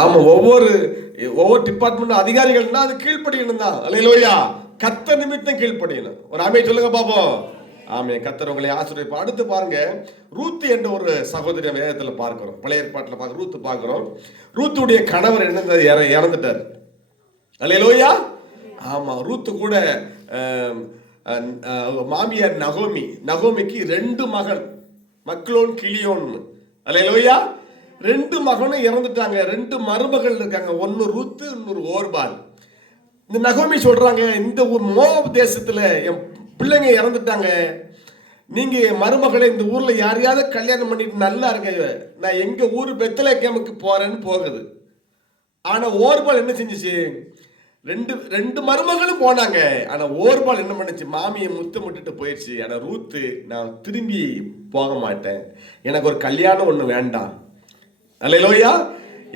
ஆமா, ஒவ்வொரு டிபார்ட்மெண்ட் அதிகாரிகள்னா அது கீழ்ப்படியணும் தான். அல்லேலூயா. கர்த்தர் நிமித்தம் கீழ்ப்படியணும். ஒரு ஆமென் சொல்லுங்க பாப்போம். ஆமே, கர்த்தர் உங்களை ஆசீர்வதிப்பார். அடுத்து பாருங்க, ரூத் என்ற ஒரு சகோதரி வேதத்தில் பார்க்கிறோம். பழைய ஏற்பாட்டில் ரூத் பார்க்கிறோம். ரூத்துடைய கணவர் இறந்துட்டார். அல்லேலூயா. ஆமா, ரூத்து கூட மாமியார் நகோமிக்கு 2 மகன், மக்லோன் கிளியோன். அல்லேலூயா. 2 மகனும் இறந்துட்டாங்க. 2 மருமகள் இருக்காங்க. ஒன்னு ரூத்து, இன்னொரு ஓர்பால். இந்த நகோமி சொல்றாங்க, இந்த மோவாப் தேசத்துல என் பிள்ளைங்க இறந்துட்டாங்க, நீங்க மருமகளை இந்த ஊர்ல யாரையாவது கல்யாணம் பண்ணிட்டு நல்லா இருக்க, நான் எங்க ஊர் பெத்லகேமுக்கு போறேன்னு போகுது. ஆனா ஓர்பால் என்ன செஞ்சிச்சு? ரெண்டு மருமகளும் போனாங்க. ஆனா ஓர்பால் என்ன பண்ணுச்சு? மாமியை முத்தமிட்டுட்டு போயிடுச்சு. ஆனா ரூத்து, நான் திரும்பி போக மாட்டேன், எனக்கு ஒரு கல்யாணம் ஒண்ணு வேண்டாம். அல்லேலூயா.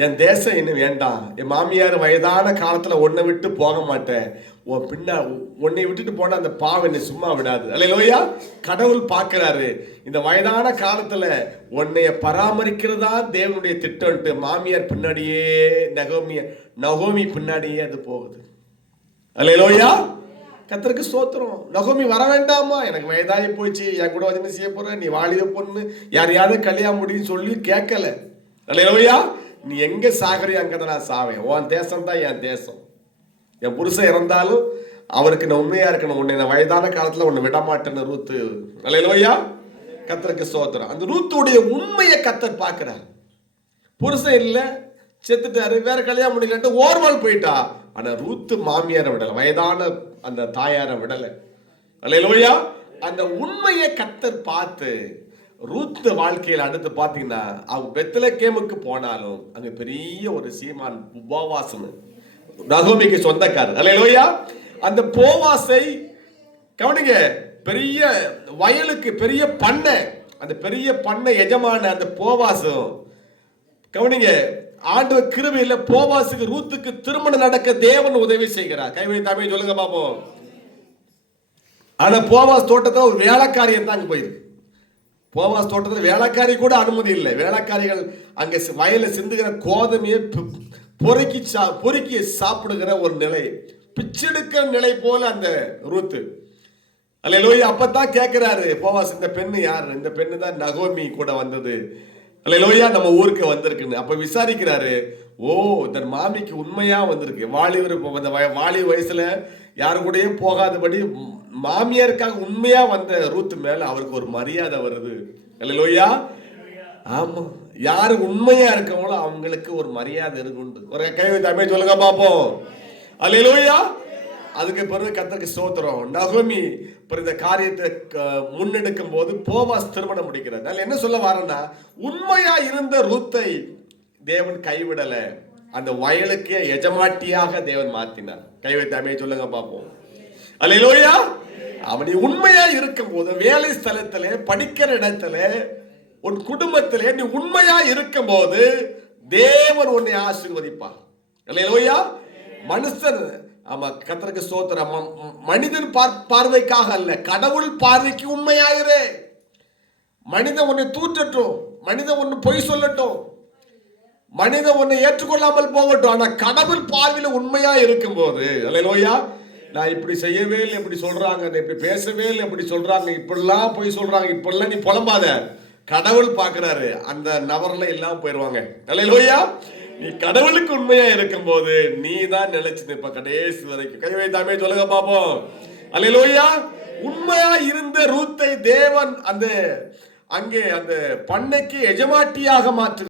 என் தேசம் இன்னும் வேண்டாம், என் மாமியார் வயதான காலத்துல உன்னை விட்டு போக மாட்டேன், உன்னை விட்டுட்டு போன அந்த பாவம் என்னை சும்மா விடாது. அல்லேலூயா. கடவுள் பார்க்கிறாரு, இந்த வயதான காலத்துல உன்னைய பராமரிக்கிறதா தேவனுடைய திட்டம்ட்டு மாமியார் பின்னாடியே நகோமி பின்னாடியே அது போகுது. அல்லேலூயா. கர்த்தருக்கு ஸ்தோத்திரம். நகோமி வர வேண்டாமா, எனக்கு வயதாகி போச்சு, என் கூட வந்து செய்ய போற, நீ வாலிப பொண்ணு, யாரையாவது கல்யாணம் முடியும்னு சொல்லி கேட்கல. அல்லேலூயா. நீ எங்க சாகறியோ அங்கதான் நான் சாவேன், உன் தேசம் தான் என் தேசம். என் புருஷன் இறந்தாலும் அவருக்கு நான் உண்மையா இருக்கணும், உன்னை நான் வயதான காலத்துல உன்னை விட மாட்டேன்னு ரூத்து. அல்லேலூயா. கர்த்தருக்கு ஸ்தோத்திரம். அந்த ரூத்துடைய உண்மையை கர்த்தர் பார்க்கிறார். புருஷன் இல்ல, செத்துட்டாரு, வேற கல்யாணம் முடியலன்ட்டு ஓர்வால் போயிட்டா. ஆனா ரூத்து மாமியாரை விடல, வயதான அந்த தாயாரை விடல. அல்லேலூயா. அந்த உண்மையை கர்த்தர் பார்த்து ரூத் வாழ்க்கையில் அடுத்து பாத்தீங்கன்னா, அவங்க பெத்லகேமுக்கு போனாலும் அங்க பெரிய ஒரு சீமான் போவாஸ்னு நகோமிக்கு சொந்தக்காரர். அல்லேலூயா. அந்த போவாசை கவனிங்க, பெரிய வயலுக்கு பெரிய பண்ணை, அந்த பெரிய பண்ணை எஜமான அந்த போவாசும் கவனிங்க, ஆண்டவர் கிருபையில போவாசுக்கு ரூத்துக்கு திருமணம் நடக்க தேவன் உதவி செய்கிறார். கைவை சொல்லுங்க பாப்போம். ஆனா போவாஸ் தோட்டத்தில் ஒரு வேலைக்காரியன் தான் அங்க போயிருக்கு. போவாஸ் தோட்டத்தில் வேலைக்காரி கூட அனுமதி இல்லை. வேலைக்காரிகள் அங்க வயல சிந்துகிற கோதுமையை பொறுக்கி சாப்பிடுகிற ஒரு நிலை, பிச்செடுக்கிற நிலை போல அந்த ரூத்து. அல்லேலூயா. அப்பதான் கேட்கிறாரு போவாஸ், இந்த பெண்ணு யாரு? இந்த பெண்ணு தான் நகோமி கூட வந்தது, அல்லேலூயா, நம்ம ஊருக்கு வந்திருக்குன்னு. அப்ப விசாரிக்கிறாரு. ஓ, இந்த மாமிக்கு உண்மையா வந்திருக்கு. வாலி வயசுல யாரு கூடயும் போகாதபடி மாமியாருக்காக உண்மையா வந்த ரூத்து மேல அவருக்கு ஒரு மரியாதை வருது. அல்லேலூயா. ஆமா, யாரு உண்மையா இருக்கவங்களோ அவங்களுக்கு ஒரு மரியாதை இருக்குண்டு. ஒரு கைவை சொல்லுங்க பாப்போம். அல்லேலூயா. அதுக்கு பிறகு கர்த்தருக்கு ஸ்தோத்திரம். நகோமி இந்த காரியத்தை முன்னெடுக்கும் போது போவாஸ் திருமணம் முடிக்கிறார். நான் என்ன சொல்ல வரேன்னா, உண்மையா இருந்த ரூத்தை தேவன் கைவிடல, அந்த வயலுக்கே எஜமாட்டியாக தேவன் மாத்தினார். கைவை சொல்லுங்க பாப்போம். அல்லேலூயா. அவன் உண்மையா இருக்கும் போது, வேலை ஸ்தலத்திலே, படிக்கிற இடத்துல, உன் குடும்பத்திலே நீ உண்மையா இருக்கும் போது தேவன் உன்னை ஆசீர்வதிப்பார். அல்லேலூயா. மனுஷன், ஆமா, கர்த்தருக்கு ஸ்தோத்திரம், மனிதன் பார்வைக்காக அல்ல, கடவுள் பார்வைக்கு உண்மையாயிரு. மனிதன் உன்னை தூற்றட்டும், மனிதன் உன்னை பொய் சொல்லட்டும், மனிதன் உன்னை ஏற்றுக்கொள்ளாமல் போகட்டும், ஆனா கடவுள் பார்வையில உண்மையா இருக்கும் போது, அல்லேலூயா, நான் இப்படி செய்யவே இல்லை, இப்படி சொல்றாங்க, இப்படி பேசவே இல்லை, இப்படி சொல்றாங்க, இப்படிலாம் போய் சொல்றாங்க, இப்படிலாம் நீ புலம்பாத, கடவுள் பார்க்கிறாரு, அந்த நபர்ல எல்லாம் போயிடுவாங்க. அல்லேலூயா. நீ கடவுளுக்கு உண்மையா இருக்கும் போது நீ தான் நிலைச்சு நிற்ப கடைசி வரைக்கும். கைவை சொல்லுங்க பாப்போம். அல்லேலூயா. உண்மையா இருந்த ரூத்தை தேவன் அங்கே அந்த பண்ணைக்கு எஜமாட்டியாக மாற்று